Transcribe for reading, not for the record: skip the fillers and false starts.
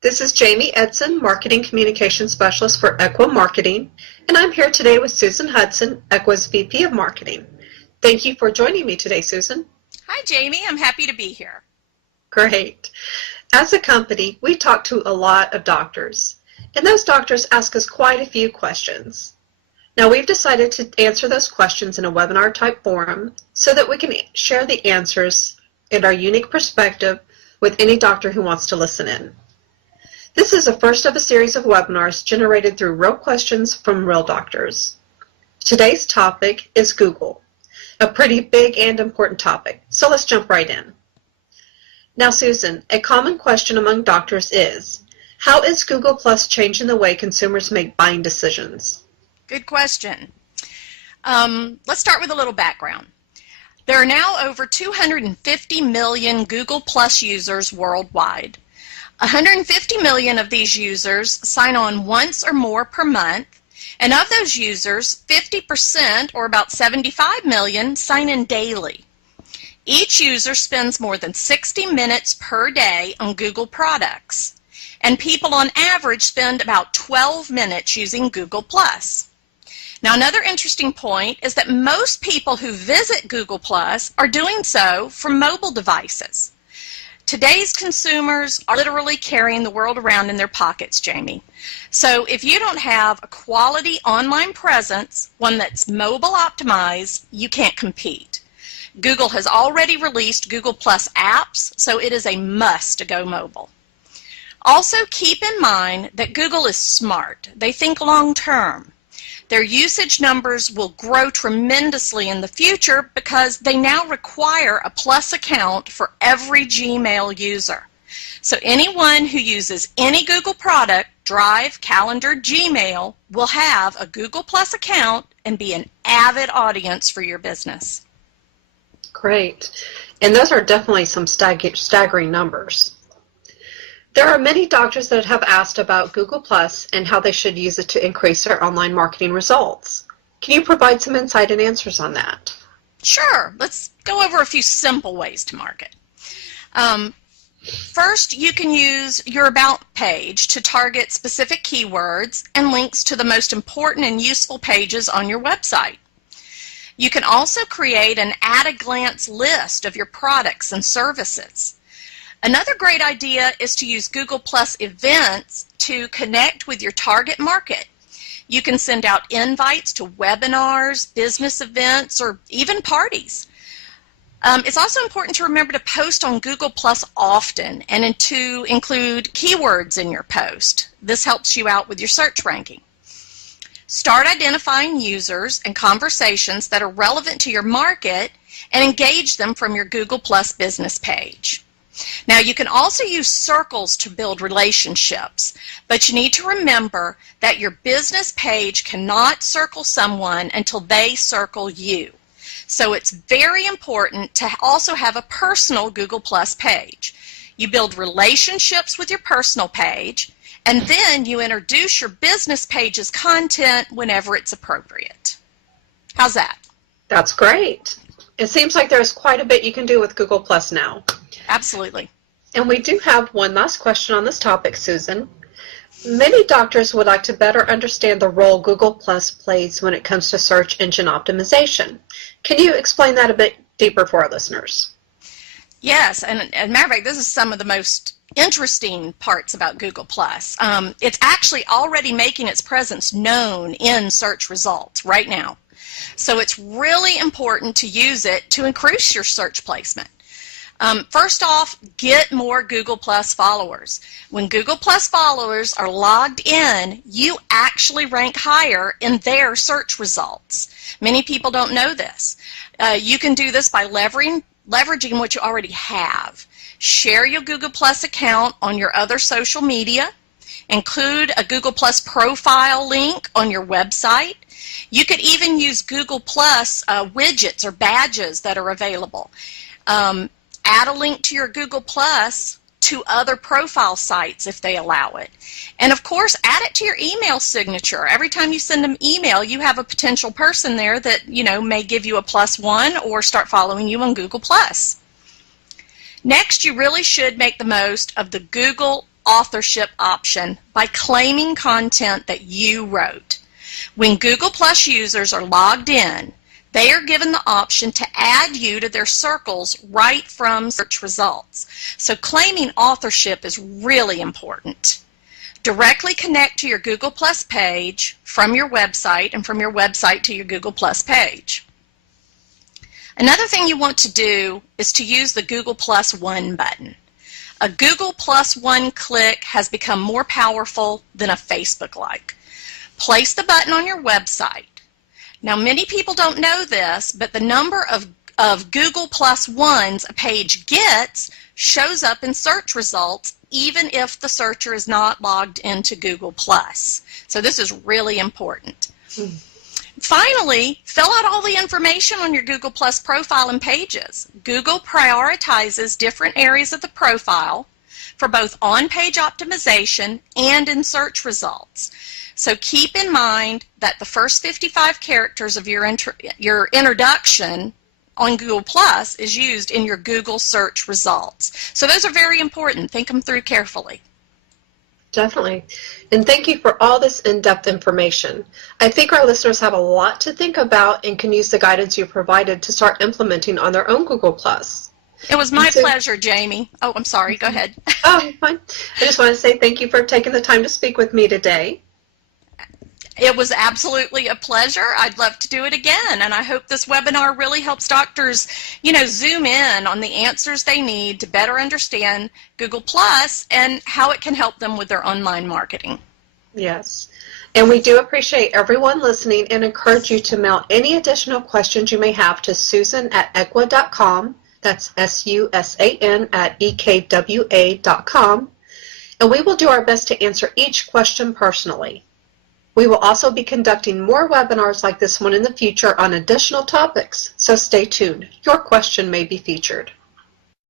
This is Jamie Edson, Marketing Communication Specialist for Equa Marketing, and I'm here today with Susan Hudson, Equa's VP of Marketing. Thank you for joining me today, Susan. Hi, Jamie. I'm happy to be here. Great. As a company, we talk to a lot of doctors, and those doctors ask us quite a few questions. Now, we've decided to answer those questions in a webinar-type forum so that we can share the answers and our unique perspective with any doctor who wants to listen in. This is the first of a series of webinars generated through real questions from real doctors. Today's topic is Google, a pretty big and important topic, so let's jump right in. Now, Susan, a common question among doctors is, how is Google Plus changing the way consumers make buying decisions? Good question. Let's start with a little background. There are now over 250 million Google Plus users worldwide. 150 million of these users sign on once or more per month, and of those users, 50%, or about 75 million, sign in daily. Each user spends more than 60 minutes per day on Google products, and people on average spend about 12 minutes using Google Plus. Now, another interesting point is that most people who visit Google Plus are doing so from mobile devices. Today's consumers are literally carrying the world around in their pockets, Jamie. So if you don't have a quality online presence, one that's mobile optimized, you can't compete. Google has already released Google Plus apps, so it is a must to go mobile. Also, keep in mind that Google is smart. They think long term. Their usage numbers will grow tremendously in the future because they now require a Plus account for every Gmail user. So anyone who uses any Google product, Drive, Calendar, Gmail, will have a Google Plus account and be an avid audience for your business. Great. And those are definitely some staggering numbers. There are many doctors that have asked about Google Plus and how they should use it to increase their online marketing results. Can you provide some insight and answers on that? Sure. Let's go over a few simple ways to market. First, you can use your About page to target specific keywords and links to the most important and useful pages on your website. You can also create an at-a-glance list of your products and services. Another great idea is to use Google Plus events to connect with your target market. You can send out invites to webinars, business events, or even parties. It's also important to remember to post on Google Plus often and to include keywords in your post. This helps you out with your search ranking. Start identifying users and conversations that are relevant to your market and engage them from your Google Plus business page. Now, you can also use circles to build relationships, but you need to remember that your business page cannot circle someone until they circle you. So it's very important to also have a personal Google Plus page. You build relationships with your personal page, and then you introduce your business page's content whenever it's appropriate. How's that? That's great. It seems like there's quite a bit you can do with Google Plus now. Absolutely. And we do have one last question on this topic, Susan. Many doctors would like to better understand the role Google Plus plays when it comes to search engine optimization. Can you explain that a bit deeper for our listeners? Yes, and as a matter of fact, this is some of the most interesting parts about Google Plus. It's actually already making its presence known in search results right now. So it's really important to use it to increase your search placement. First off, get more Google Plus followers. When Google Plus followers are logged in, you actually rank higher in their search results. Many people don't know this. You can do this by leveraging what you already have. Share your Google Plus account on your other social media. Include a Google Plus profile link on your website. You could even use Google Plus widgets or badges that are available. Add a link to your Google Plus to other profile sites if they allow it. And of course, add it to your email signature. Every time you send an email, you have a potential person there that, may give you a +1 or start following you on Google Plus. Next, you really should make the most of the Google authorship option by claiming content that you wrote. When Google Plus users are logged in, they are given the option to add you to their circles right from search results. So claiming authorship is really important. Directly connect to your Google Plus page from your website and from your website to your Google Plus page. Another thing you want to do is to use the Google Plus One button. A Google Plus One click has become more powerful than a Facebook like. Place the button on your website. Now, many people don't know this, but the number of Google Plus Ones a page gets shows up in search results even if the searcher is not logged into Google Plus. So this is really important. Finally, fill out all the information on your Google Plus profile and pages. Google prioritizes different areas of the profile for both on-page optimization and in search results. So keep in mind that the first 55 characters of your introduction on Google Plus is used in your Google search results. So those are very important. Think them through carefully. Definitely. And thank you for all this in-depth information. I think our listeners have a lot to think about and can use the guidance you provided to start implementing on their own Google Plus. It was my pleasure, Jamie. Oh, I'm sorry. Go ahead. Oh, fine. I just want to say thank you for taking the time to speak with me today. It was absolutely a pleasure. I'd love to do it again, and I hope this webinar really helps doctors, zoom in on the answers they need to better understand Google Plus and how it can help them with their online marketing. Yes, and we do appreciate everyone listening and encourage you to mail any additional questions you may have to Susan@ekwa.com. That's SUSAN at EKWA.com, and we will do our best to answer each question personally. We will also be conducting more webinars like this one in the future on additional topics, so stay tuned. Your question may be featured.